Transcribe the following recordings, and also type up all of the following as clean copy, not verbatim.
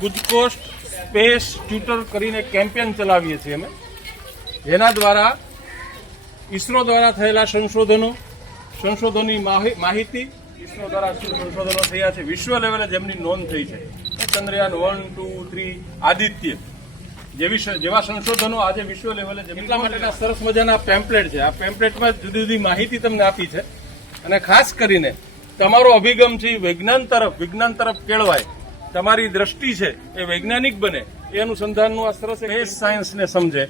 ગુજકોસ્ટ space tutor કરીને campaign ચલાવીએ છીએ અમે, જેના દ્વારા ઈસરો દ્વારા થયેલા સંશોધનની માહિતી, ઈસરો દ્વારા સંશોધનો થયા છે વિશ્વ લેવલે જેમની નોંધ થઈ છે, ચંદ્રયાન 1, 2, 3, આદિત્ય જેવા સંશોધનો આજે વિશ્વ લેવલે એટલા માટેના સરસ મજાના પેમ્પલેટ છે. આ પેમ્પલેટમાં જુદી જુદી માહિતી તમને આપી છે અને ખાસ કરીને તમારો અભિગમ છે વિજ્ઞાન તરફ કેળવાય, તમારી દ્રષ્ટિ છે એ વૈજ્ઞાનિક બને, એ અનુસંધાનનું આ સરસ સ્પેસ સાયન્સને સમજે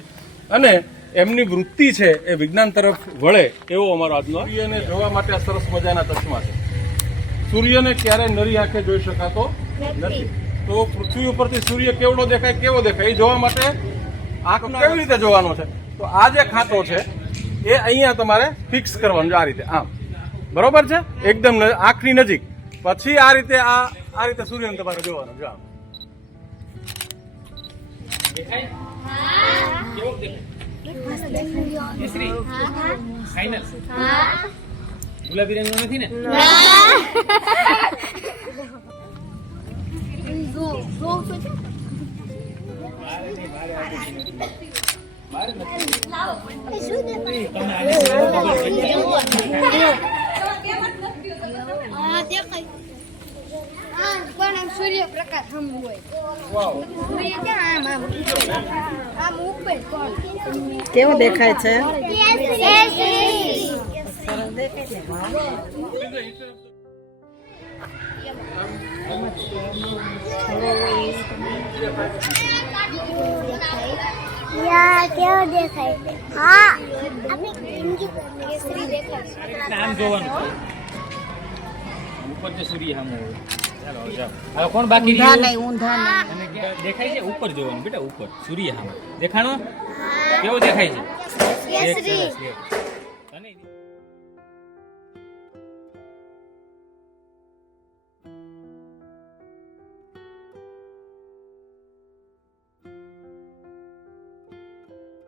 અને એમની વૃત્તિ છે એ વિજ્ઞાન તરફ વળે એવો અમારો આજનો. સૂર્યને જોવા માટે આ સરસ મજાના ચશ્મા છે. સૂર્યને ક્યારે નરી આંખે જોઈ શકાતો નથી, તો પૃથ્વી ઉપરથી સૂર્ય કેવો દેખાય એ જોવા માટે આંખ કેવી રીતે જોવાનો છે, તો આ જે ખાતો છે એ અહીંયા તમારે ફિક્સ કરવાનું છે આ રીતે, આમ બરોબર છે, એકદમ આંખની નજીક. પછી આ રીતે સૂર્યને તમારે જોવાનું છે આમ. ગુલાબી રંગનો નથી ને? સૂર્યપ્રકાશ હમ હોય. સૂર્ય ક્યાં આમ ઉપર કેવો દેખાય છે? કેવો દેખાય છે? હા, કેસરી દેખાય. આમ જોવાનું ઉપર જે સૂર્ય સામે હોય. ચાલો જાઓ. હવે કોણ બાકી રહ્યું? ઊંધા અને દેખાય છે ઉપર જોવાનું બેટા, ઉપર સૂર્ય સામે દેખાણો કેવો દેખાય છે? કેસરી. સરસ.